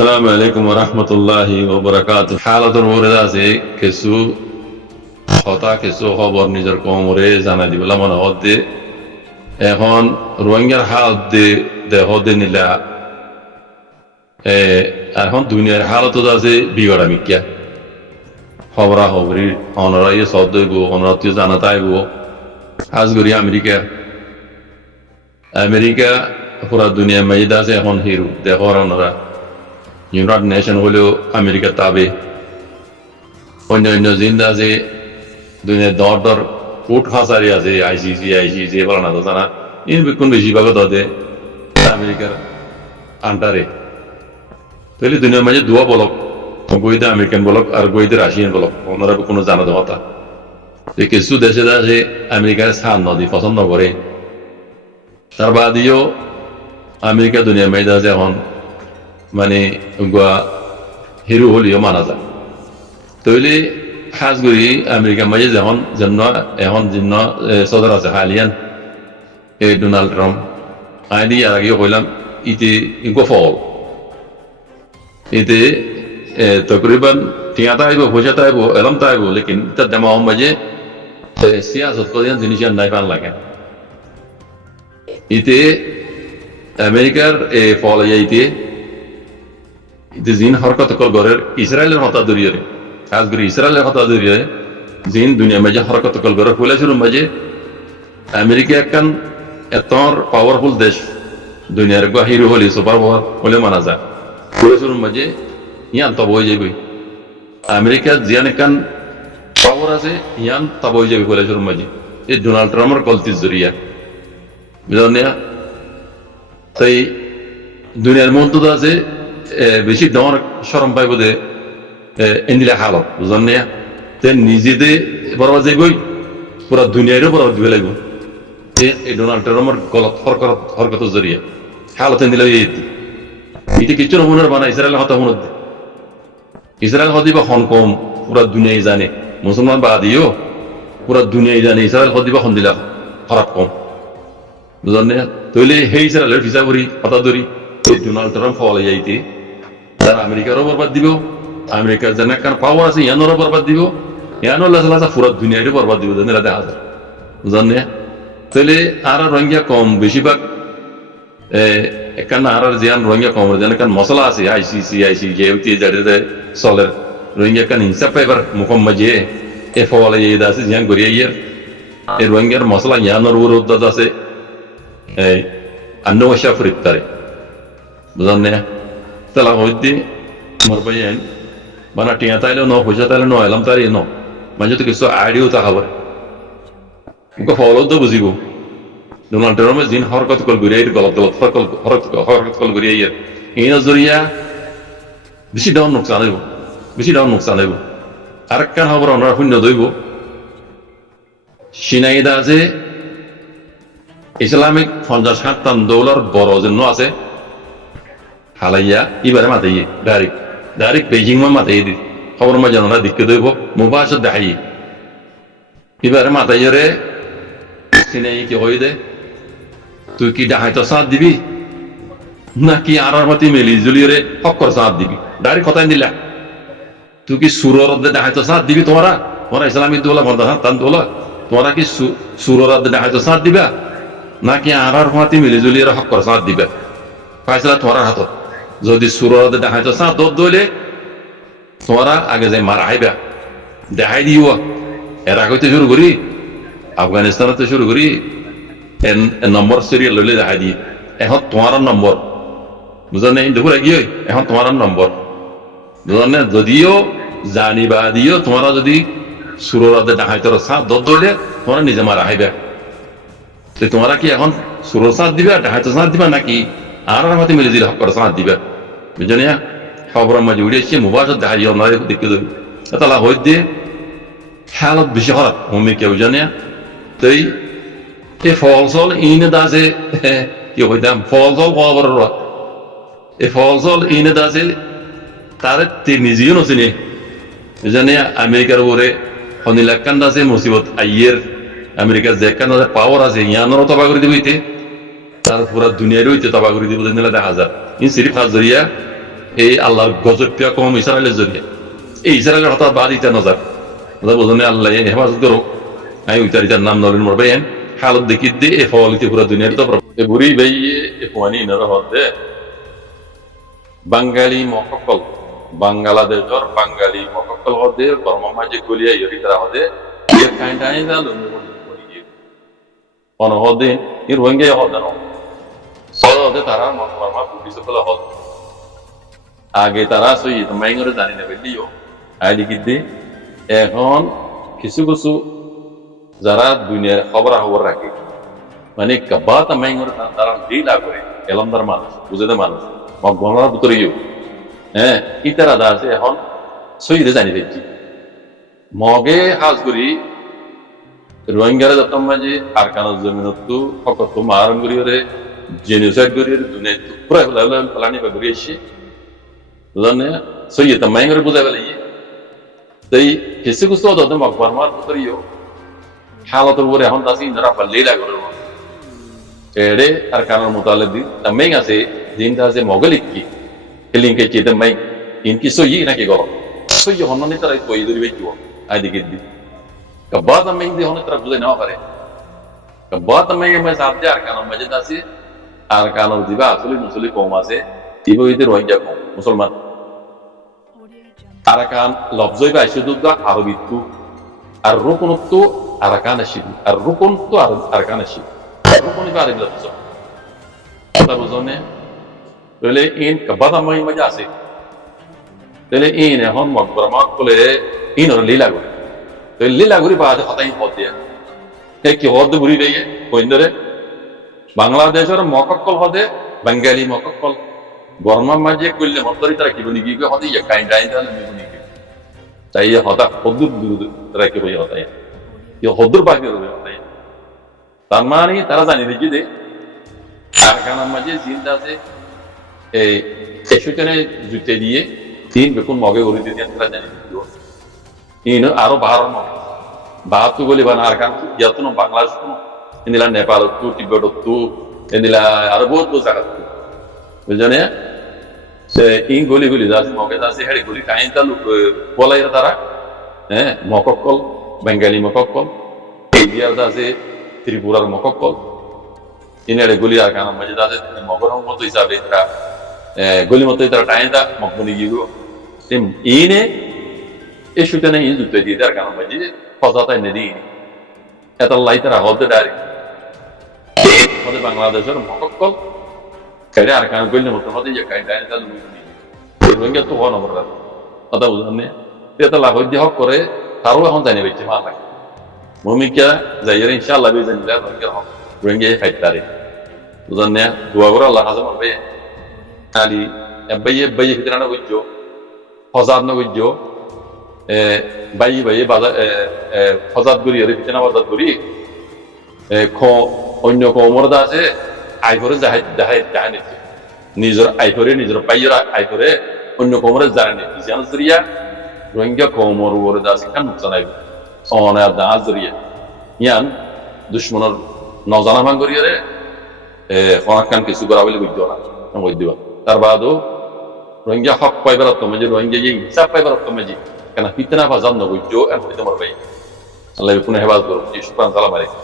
আসসালামু আলাইকুম ওয়া রাহমাতুল্লাহি ওয়া বারাকাতুহু। হালাতুল মুরদা আছে কিছু কথা কিছু খবর নিজের কোমরে জানাই দিবলা মনে হতে এখন রোহিঙ্গার হালত দেহ দে নিলা এখন দুনিয়ার হালত আছে বিগড়া মিকিয়া খবরা খবরি অনরা ইয়ে সব দইব অনরা তুই জানা তাইব আজ করি আমেরিকা পুরা দুনিয়া মেজিদ আছে এখন হিরু দেখো অনরা ইউনাইটেড নেশন হলেও আমেরিকা তাবে অন্য অন্য জিন্দা আছে দুনিয়ার দর কোর্ট ফাঁসারি আছে আইসিসি বলা না তো জানা ইন বিক্ষণ বেশিরভাগ তাদের আমেরিকার আন্ডারে তাহলে দুনিয়ার মাঝে দুয়া বলক গইতে আমেরিকান বলক আর গইতে রাশিয়ান বলক ওনারা কোনো জানা দেওয়া কিছু দেশে আছে আমেরিকার স্থান নদী পছন্দ করে তার বাদেও আমেরিকা দুনিয়ার মেয়েদা আছে এখন মানে হিরো হলিও মানা যায় তৈলে খাস করি আমেরিকার মাঝে যখন জন্য এখন জন্য সদর আছে হালিয়ান এই ডোনাল্ড ট্রাম্প আইনি আর আগেও কইলাম ইতে ফল এতে তকরিবান টিয়া তাইব পয়সা তাইব এলাম তাইব লেকিন তার জামা মাঝে সিয়াসত কদিন জিনিস নাই পান লাগে ইতে আমেরিকার ফল ইতে জিন হরকত কল গরের ইসরায়েলের হতা দরিয়ে খাস করে ইসরায়েলের হতা দরিয়ে জিন দুনিয়া মাঝে হরকত কল গরের ফুলে শুরু মাঝে আমেরিকা একখান এত পাওয়ারফুল দেশ দুনিয়ার হিরো হলি সুপার পাওয়ার হলে মানা যায় ফুলে শুরু মাঝে ইয়ান তব হয়ে যাবে আমেরিকা জিয়ান একখান পাওয়ার আছে ইয়ান তব হয়ে যাবে ফুলে শুরু মাঝে এই ডোনাল্ড ট্রাম্পের গলতির জরিয়া বুঝলেন না তাই দুনিয়ার মধ্যে আছে বেশি ডর সরম পাইব দে এন্দিলা হালত বুঝলেন না তে নিজেদের বরবাদ যাইবই পুরা দুনিয়ারও বরবাদ দিবে লাগবে এই ডোনাল্ড ট্রাম্পের গলত হরকত জরিয়া হালত এন্দিলা এটা কিছু নমুনার বানা ইসরায়েল হতা মনে ইসরায়েল হদিব হন কম পুরা দুনিয়ায় জানে মুসলমান বাদিও পুরা দুনিয়ায় জানে ইসরায়েল হদিব হন দিলা খারাপ কম বুঝলেন না তৈলে সেই ইসরায়েলের ভিসা করি হতা ধরি এই ডোনাল্ড ট্রাম্প ফলে যাইতে তারা আমেরিকারও বরবাদ দিব আমেরিকার যেন কারণ পাওয়ার আছে ইয়ানোরও বরবাদ দিব ইয়ানো লাসা পুরা দুনিয়ারও বরবাদ দিব যেন দেখা যায় বুঝলেন না তাহলে আর রোহিঙ্গা কম বেশিরভাগ এখানে আর জিয়ান রোহিঙ্গা কম যেন কারণ মশলা আছে আইসিসি যে চলের রোহিঙ্গা কান হিসাব পাইবার মুখম মাঝে এ ফলে আছে জিয়ান গড়িয়া ইয়ার এই রোহিঙ্গার মশলা ইয়ানোর উদ্দাত আছে আন্ন বসা ফরিত্তারে বুঝলেন না তালা হইতে মর পাইন বানা টিয়া তাইলে ন পয়সা তাইলে ন এলাম তাই ন মানে তো কিছু আইডিও তা খাবার ফলো তো বুঝিব ডোনাল্ড ট্রাম্পের জিন হরকত কল ঘুরিয়ে গলত হরকত কল ঘুরিয়ে এই নজরিয়া বেশি ডাউন নোকসান হইব আরেকখান খবর আমরা শূন্য দইব সিনাইদা যে ইসলামিক 50-60 আন্দোলনের বড় জন্য আছে হালাইয়া এবারে মাথায় ডাইরেক্ট বেজিং মাথায় দি খবর মা জানা দিকে দইব মুবাস দেখাই এবারে মাথায় রে সিনাই কি হই দে তুই কি ডাহাই তো সাথ দিবি নাকি আর মতি মেলি জুলিয়ে হকর সাথ দিবি ডাইরেক্ট কথাই দিলা তুই কি সুরর দেখাই তো সাথ দিবি তোমরা ইসলামিক দোলা বন্ধ তান দোলা তোমরা কি সুরর দেখাই তো সাথ দিবা নাকি আর মতি মেলি জুলিয়ে হকর সাথ দিবা ফাইসলা তোমার হাতত যদি সুরর দেখাই তো সাথ দলে তোমরা আগে যাই মার আইবা দেখাই দিও এর আগে শুরু করি আফগানিস্তানতে শুরু করি নম্বর সিরিয়াল লইলে দেখাই দিয়ে এখন তোমার নম্বর বুঝলেন না দেখো লাগিয়ে এখন তোমার নম্বর বুঝলেন না যদিও জানিবা দিও তোমরা যদি সুররাতে দেখাই তোর সাথ দলে তোমরা নিজে মারা হাইবা তোমরা কি এখন সুরর সাথ দিবা দেখাই তো সাথ দিবা নাকি আর মতে মিলে দিলে হকর সাথ দিবা বুঝলেন না খবর মাঝে উড়িয়েছে মুবাসত দেখাই দিও না দেখতে দেবে তালা হই দিয়ে হালত বেশি খারাপ মমি কেউ জানে তাই এই ফলসল ইনে দাসে কি হইতাম ফলসল খবর এই ফলসল ইনে দাসে তার নিজেও নচিনে জানে আমেরিকার উপরে শনিলাক্কান দাসে মুসিবত আইয়ের আমেরিকার যে একখান পাওয়ার আছে ইয়ানোরও তবা করে দিব ইতে তার পুরা দুনিয়ারও ইতে তবা করে দিব দেখা যায় ইন সিরিফ হাজরিয়া এই আল্লাহর গজব কম ইসরায়েলের জন্য এই ইসরায়েলের হঠাৎ বাদ ইটা নজর বোঝনে আল্লাহ হেফাজত করো আমি উইতারিতার নাম নলেন মরবে হালত দেখি দে এ ফলিতে পুরো দুনিয়ার তো বুড়ি বেইয়ে এ পানি নর হতে বাঙালি মককল বাংলাদেশের বাঙালি মককল হতে বর্মা যে গলিয়া ইরিতারা হতে ইয়ে কাইন্ডাই জালো কোন হদিন ই রোহিঙ্গা হতে না সদতে তারা বর্মা পুলিশ সকল হত আগে তারা সই মাইঙ্গরে জানি না বেলিও আইডি কিদ্দি এখন কিছু কিছু যারা দুনিয়ার খবর রাখে মানে কাবাত মাইঙ্গরে তারা ঢিলা করে এলমদার মানুষ বুঝেতে মানুষ মগনার ভিতরেও হ্যাঁ ইতারা দা আছে এখন সইরে জানি দেখছি মগে হাজ করি রোহিঙ্গারা যত মাঝে আর কানার জমিনতো ফকত মারণ করিরে জেনোসাইড করিরে দুনিয়া পুরা প্লানি বা করি এসে বুঝলেন সইয়ে তা মাইঙ্গরে বুঝাই পেলে তাই কিছু কিছু অত মগবারমার ভিতরেও হালতের উপরে এখন তাছি ইন্দ্রা লীলা করে এড়ে আর কানার মোতালে দিন তা মেং আছে দিনটা আছে মগলিক কি লিঙ্কে চেতে মাই ইনকি সই নাকি গল সই হননি তারা কই ধরি বেজু আদিকে দি কবাত মাই দি হনে তারা বুঝে নাও পারে কবাত মাই মে সাথে আর কানার মজেদ আছে আর কানার দিবা আসলে মুসলিম কম আছে ইবো ইতে রোহিঙ্গা কম মুসলমান আরাকান লফজই বা শুদ্ধা আরবিতু আর রুকুনতু আরাকান আশি আর রুকুনতু আরাকান আশি রুকুনি বা আরবি লফজ কথা বুঝনে তাহলে ইন কবাত মাই মজা আছে তাহলে ইন এখন মগবরমা বলে ইন ওর লীলা করে তো লীলা করে বাদ হতাই হদ দিয়া হে কি হদ বুড়ি বেয়ে কইন্দরে বাংলাদেশের মকক্কল হদে বাঙালি মকক্কল বর্মা মাঝে কইলে মতরি তারা কি বলি গিয়ে হদে ইয়া কাইন ডাইন দাল নিবনি কি তাই হদা হদুর দুর তারা কি বই হতাই ইয়া হদুর বাকি হবে হতাই তার মানে তারা জানি দেখি দে আর কানা মাঝে জিন্দা আছে এই এসুচনে জুতে দিয়ে তিন বেকুন মগে গড়ি দিয়ে তারা জানি দিও ইন আরো বাহার মগে বাহাতু গলি বানা আর কান ইয়াতুন বাংলাদেশ কোন ইন্দিলা নেপাল তু তিব্বত তু ইন্দিলা আরো বহুত বহুত জায়গা বুঝনে সে ইন গলি গলি যাচ্ছে মগে যাচ্ছে হেড়ে গলি কাইন তালু বলাই তারা হ্যাঁ মকক্কল বেঙ্গালি মকক্কল ইন্ডিয়ার যাচ্ছে ত্রিপুরার মকক্কল ইনারে গলি আর কানা মাঝে যাচ্ছে মগর মতো হিসাবে তারা গলি মতো তারা টাইনটা মকবনি গিয়ে ইনে এই সুতরাং ইন জুতে দিয়ে তার কানা মাঝে ফজাতাই নেদি এত লাই তারা হতে ডাইরেক্ট হতে বাংলাদেশের মকক্কল কাইরে আর কানা গলি মতো হতে যে কাইন টাইনটা রোহিঙ্গা তো হওয়া নম্বর কথা বুঝলেন এটা লাভ দিয়ে হক করে তারও এখন জানি পেয়েছে মা লাগে ভূমিকা যাই ইনশাআল্লাহ বেজন রোহিঙ্গা খাইতারে বুঝলেন না দোয়া করে আল্লাহ হাজার মারবে খালি বাইয়ে ভিতরে না বুঝছো হজাত না বুঝছো বাইয়ে বাজার হজাত করি আর ভিতরে না বাজার করি অন্য কমরদা আছে আই করে যাহাই যাহাই যাহাই নিচ্ছে নিজের আই করে নিজের বাইয়ের আই করে অন্য কমরে জানে নিচ্ছে জানা জরিয়া রোহিঙ্গা কমর ওরে দা শিক্ষা নুকসান আইব অনার দা জরিয়া ইয়ান দুশ্মনের নজানা ভাঙ করিয়া রে অনাকান কিছু করা বলে বুঝতো না বুঝ দিবা তার বাদও রোহিঙ্গা হক পাইবার মাঝে রোহিঙ্গা যে হিসাব পাইবার মাঝে কেন ফিতনা বা জান বুঝছো এখন তোমার ভাই আল্লাহ কোনো হেফাজত করো শুকরান সালাম আলাইকুম